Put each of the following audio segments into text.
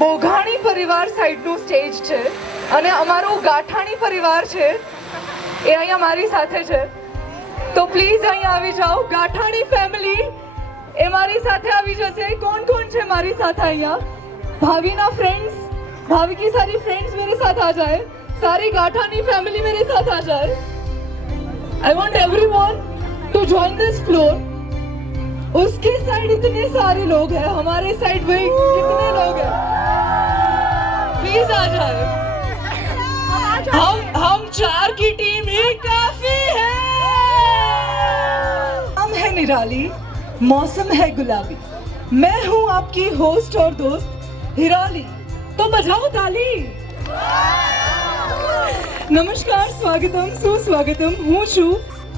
બોઘાણી પરિવાર સાઈડનું સ્ટેજ છે અને અમારું ગાંઠાણી પરિવાર છે એ અહીંયા મારી સાથે છે. તો પ્લીઝ અહીંયા આવી જાઓ. ગાંઠાણી ફેમિલી એ મારી સાથે આવી જશે. कौन कौन છે મારી સાથે અહીંયા? भाभी ना फ्रेंड्स, भाभी की सारी फ्रेंड्स मेरे साथ आ जाए. सारी गाठानी फैमिली मेरे साथ आ जाए. I want everyone to join this floor. उसके साइड इतने सारे लोग हैं, हमारे साइड में कितने लोग हैं? प्लीज आ जाए. हम 4 की टीम ही काफी है. हम है निराली, मौसम है गुलाबी. मैं हूँ आपकी होस्ट और दोस्त हिराली. तो बजाओ ताली. नमस्कार, स्वागतम, सुस्वागतम. હું છું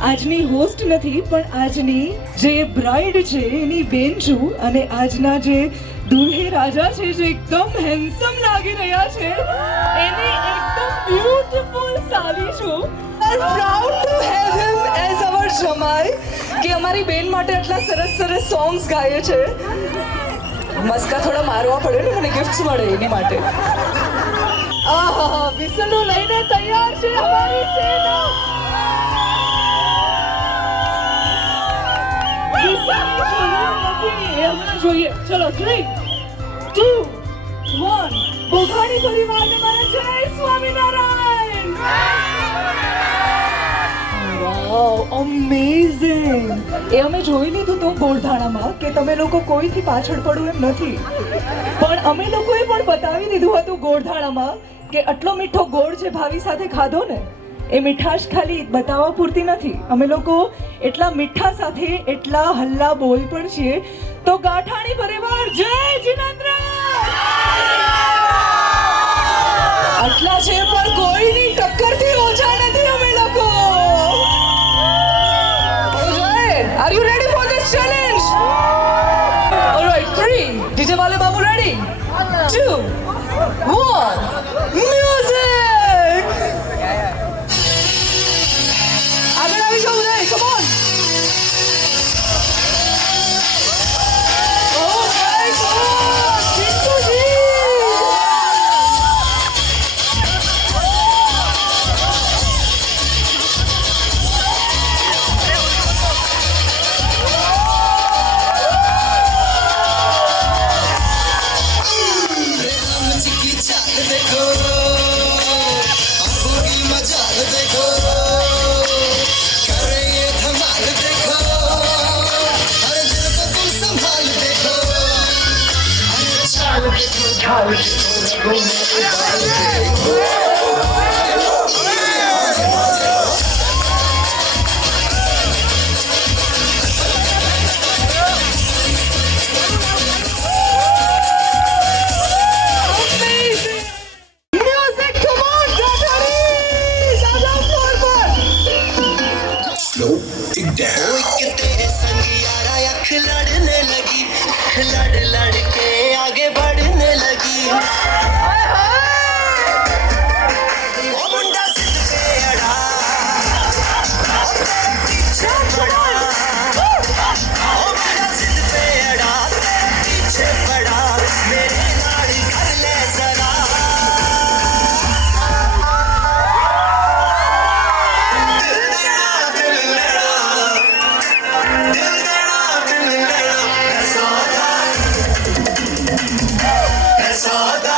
આજની હોસ્ટ નથી પણ આજની જે બ્રાઇડ છે એની બેન છું અને આજના જે દુલ્હે રાજા છે જે એકદમ હેન્ડસમ લાગી રહ્યા છે એની એકદમ બ્યુટીફુલ સાલી છું. Proud to have him as our જમાઈ કે અમારી બેન માટે આટલા સરસ સરસ સોંગ્સ ગાય છે. મસ્કા થોડા મારવા પડે ને મને ગિફ્ટ્સ મળે એની માટે. આહા, વિસલો લઈને તૈયાર છે અમારી સેના. જોઈએ. ચલો 3, 2, 1. બોઘાણી પરિવારને મારા જય સ્વામિનારાયણ. વાવ, અમેઝિંગ. એ અમે જોઈ લીધું તો ગોળધાણામાં કે તમે લોકો કોઈથી પાછળ પડવું એમ નથી, પણ અમે લોકોએ પણ બતાવી દીધું હતું ગોળધાણામાં કે આટલો મીઠો ગોળ જે ભાવી સાથે ખાધો ને એ મીઠાશ ખાલી બતાવવા પૂરતી નથી. અમે લોકો એટલા મીઠા સાથે એટલા હલ્લા બોલ પણ છીએ. તો ગાંઠાણી પરિવાર જય જિનેન્દ્ર. આટલા છે પણ કોઈની ટક્કરથી ઓછા નથી અમે લોકો. Are you ready for this challenge? All right, 3. DJ वाले बाबू ready? 2, 1. Music. આગળ આવી જાઓ ઉદય, come on. Oh my God, ચિંટુજી. Saw that.